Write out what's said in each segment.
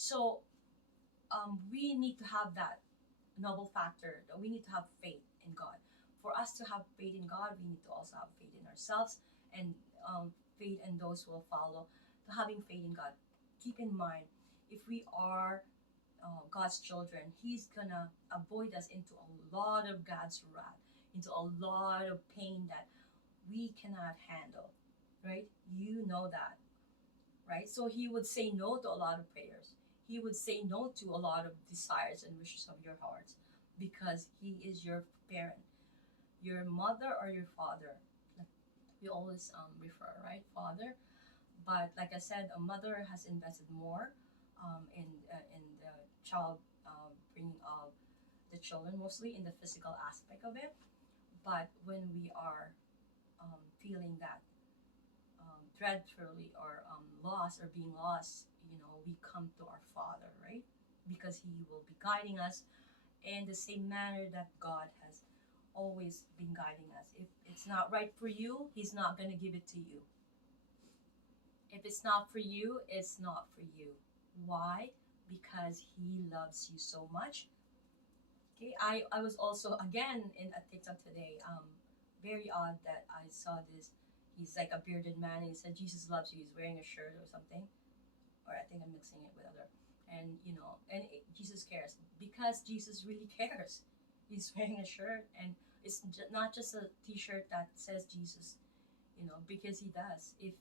So we need to have that noble factor that we need to have faith in God. For us to have faith in God, we need to also have faith in ourselves and faith in those who will follow. To having faith in God, keep in mind if we are God's children, He's gonna avoid us into a lot of God's wrath, into a lot of pain that we cannot handle, right? You know that, right? So He would say no to a lot of prayers. He would say no to a lot of desires and wishes of your hearts because He is your parent, your mother or your father. We always refer, right? Father. But like I said, a mother has invested more in the child bringing of the children, mostly in the physical aspect of it. But when we are feeling that dreadfully or lost or being lost, we come to our Father, right? Because He will be guiding us in the same manner that God has always been guiding us. If it's not right for you, He's not going to give it to you. If it's not for you, it's not for you. Why? Because He loves you so much. Okay, I was also again in a TikTok today. Very odd that I saw this. He's like a bearded man, and he said Jesus loves you. He's wearing a shirt or something, or I think I'm mixing it with other. And Jesus cares because Jesus really cares. He's wearing a shirt, and it's not just a T-shirt that says Jesus, because He does. If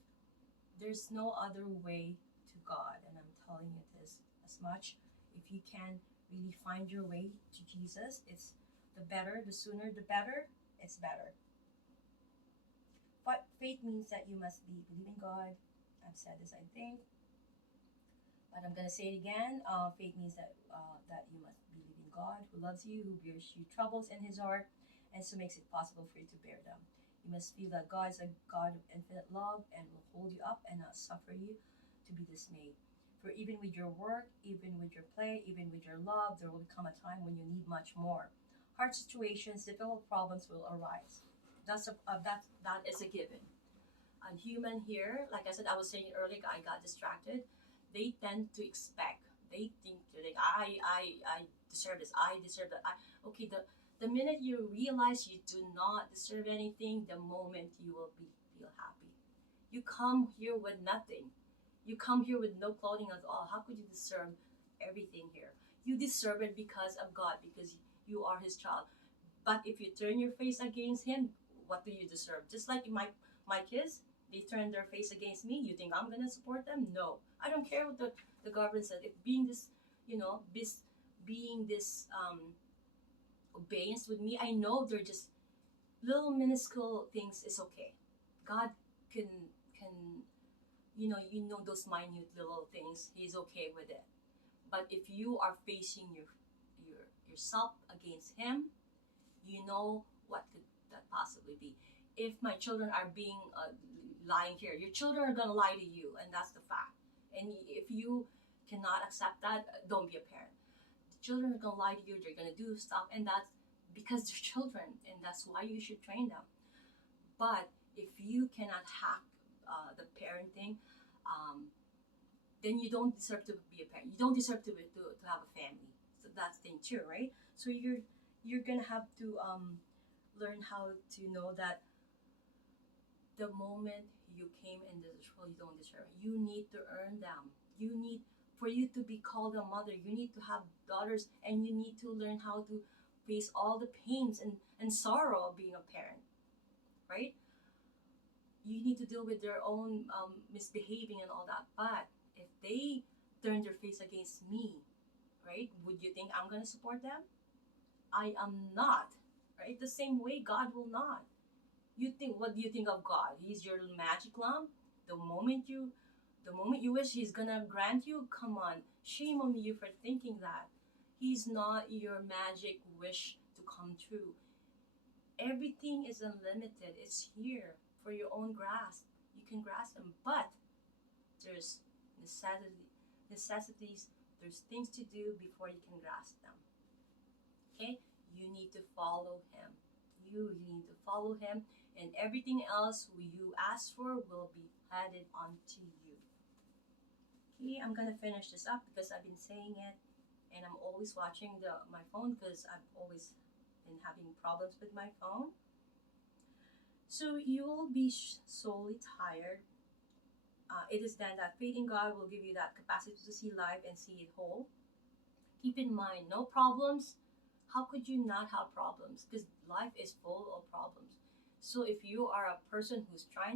there's no other way to God, and I'm telling you this as much, if you can really find your way to Jesus, it's the better, the sooner the better, it's better. But faith means that you must be believing God. I've said this, I think, but I'm gonna say it again. Faith means that you must believe in God, who loves you, who bears you troubles in His heart, and so makes it possible for you to bear them. You must feel that God is a God of infinite love and will hold you up and not suffer you to be dismayed. For even with your work, even with your play, even with your love, there will come a time when you need much more. Hard situations, difficult problems will arise. That is a given. A human here, like I said, I was saying earlier, I got distracted. They tend to expect. They think like I deserve this. I deserve that. Okay. The minute you realize you do not deserve anything, the moment you will feel happy. You come here with nothing. You come here with no clothing at all. How could you deserve everything here? You deserve it because of God, because you are His child. But if you turn your face against Him, what do you deserve? Just like my kids, they turn their face against me. You think I'm gonna support them? No, I don't care what the government said. If being this, being this obedience with me, I know they're just little minuscule things is okay. God can those minute little things. He's okay with it. But if you are facing yourself against Him, you know what could that possibly be. If my children are being lying here, your children are gonna lie to you, and that's the fact. And if you cannot accept that, don't be a parent. The children are gonna lie to you. They're gonna do stuff, and that's because they're children, and that's why you should train them. But if you cannot hack the parenting, then you don't deserve to be a parent. You don't deserve to have a family. So that's the thing too, right? So you're gonna have to learn how to know that the moment you came in this world, you don't deserve it. You need to earn them. You need for you to be called a mother. You need to have daughters, and you need to learn how to face all the pains and sorrow of being a parent, right? You need to deal with their own misbehaving and all that. But if they turn their face against me, right, would you think I'm going to support them? I am not, right? The same way God will not. What do you think of God? He's your magic lamp. The moment you, the moment you wish He's gonna grant you, come on, shame on you for thinking that. He's not your magic wish to come true. Everything is unlimited. It's here for your own grasp. You can grasp them, but there's necessities. There's things to do before you can grasp them. Okay, you need to follow Him. You need to follow Him, and everything else you ask for will be added onto you. Okay, I'm gonna finish this up because I've been saying it, and I'm always watching my phone because I've always been having problems with my phone. So you will be solely tired. It is then that faith in God will give you that capacity to see life and see it whole. Keep in mind, no problems. How could you not have problems? Because life is full of problems. So if you are a person who's find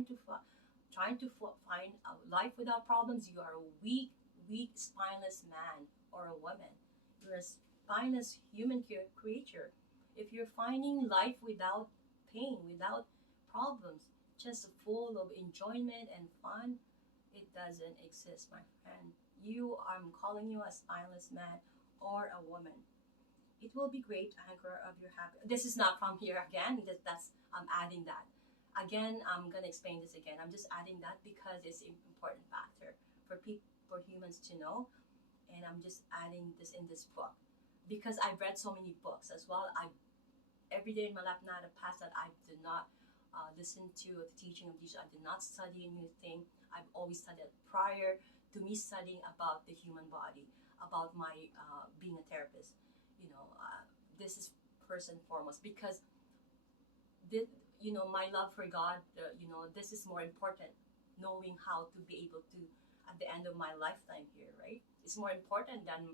a life without problems, you are a weak, spineless man or a woman. You're a spineless human creature. If you're finding life without pain, without problems, just full of enjoyment and fun, it doesn't exist, my friend. I'm calling you a spineless man or a woman. It will be great anchor of your happiness. This is not from here again. That's I'm adding that. Again, I'm gonna explain this again. I'm just adding that because it's an important factor for people, for humans to know, and I'm just adding this in this book because I've read so many books as well. I every day in my life, not a past that I did not listen to the teaching of Jesus. I did not study a new thing. I've always studied prior to me studying about the human body, about my being a therapist. You know, this is first and foremost because this, my love for God. This is more important. Knowing how to be able to, at the end of my lifetime here, right? It's more important than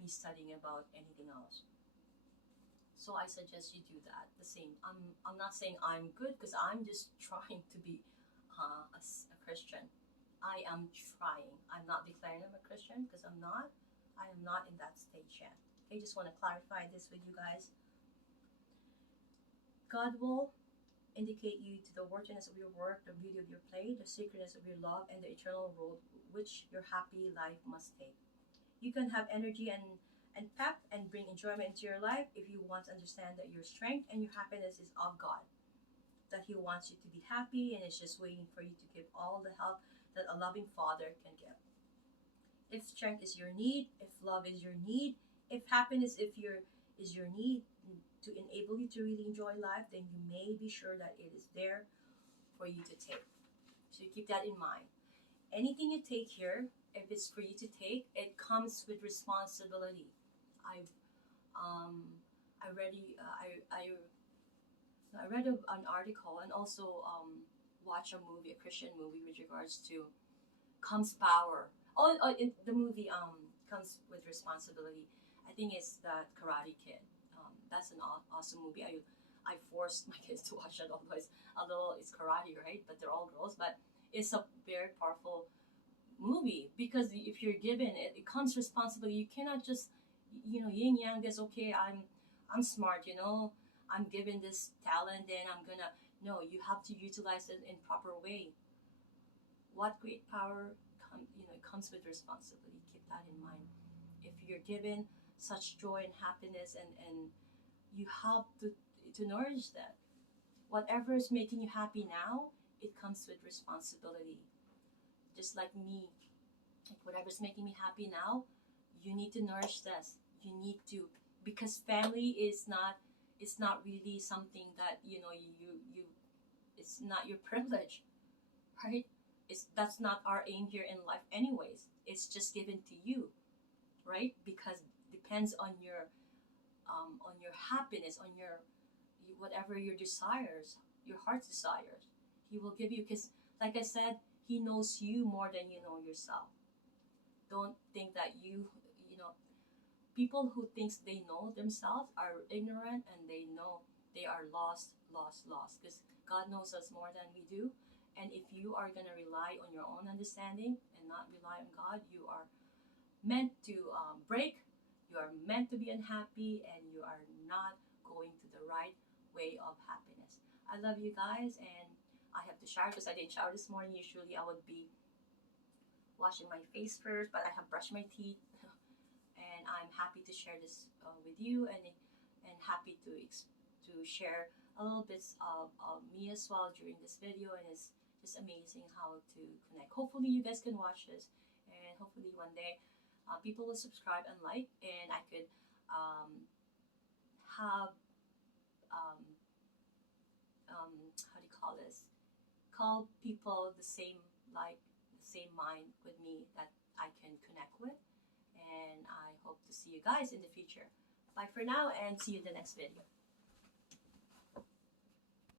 me studying about anything else. So I suggest you do that. The same. I'm not saying I'm good because I'm just trying to be a Christian. I am trying. I'm not declaring I'm a Christian because I'm not. I am not in that stage yet. Okay, just want to clarify this with you guys. God will indicate you to the worthiness of your work, the beauty of your play, the sacredness of your love, and the eternal road which your happy life must take. You can have energy and pep and bring enjoyment into your life if you want to understand that your strength and your happiness is of God. That He wants you to be happy and is just waiting for you to give all the help that a loving Father can give. If strength is your need, if love is your need, if happiness is your need to enable you to really enjoy life, then you may be sure that it is there for you to take. So you keep that in mind. Anything you take here, if it's for you to take, it comes with responsibility. I've I read I read an article and also watch a movie, a Christian movie, with regards to comes power. The movie comes with responsibility. I think it's that Karate Kid. That's an awesome movie. I forced my kids to watch it, although it's karate, right? But they're all girls. But it's a very powerful movie because if you're given it, it comes responsibility. You cannot just yin yang. This okay. I'm smart. I'm given this talent, and I'm gonna. No, you have to utilize it in proper way. What great power comes with responsibility. Keep that in mind. If you're given such joy and happiness, and you have to nourish that. Whatever is making you happy now, it comes with responsibility. Just like me, like whatever's making me happy now, you need to nourish this. You need to, because family is not, it's not really something that you it's not your privilege, right? That's not our aim here in life anyways. It's just given to you, right? Because depends on your happiness, on your whatever your desires, your heart's desires. He will give you because, like I said, He knows you more than you know yourself. Don't think that you know people who thinks they know themselves are ignorant and they know they are lost because God knows us more than we do. And if you are going to rely on your own understanding and not rely on God, you are meant to break. You are meant to be unhappy, and you are not going to the right way of happiness. I love you guys, and I have to shower because I didn't shower this morning. Usually I would be washing my face first, but I have brushed my teeth, and I'm happy to share this with you, and happy to share a little bits of me as well during this video, and it's just amazing how to connect. Hopefully you guys can watch this, and hopefully one day people will subscribe and like, and I could have um, how do you call this? Call people the same mind with me, that I can connect with. And I hope to see you guys in the future. Bye for now and see you in the next video.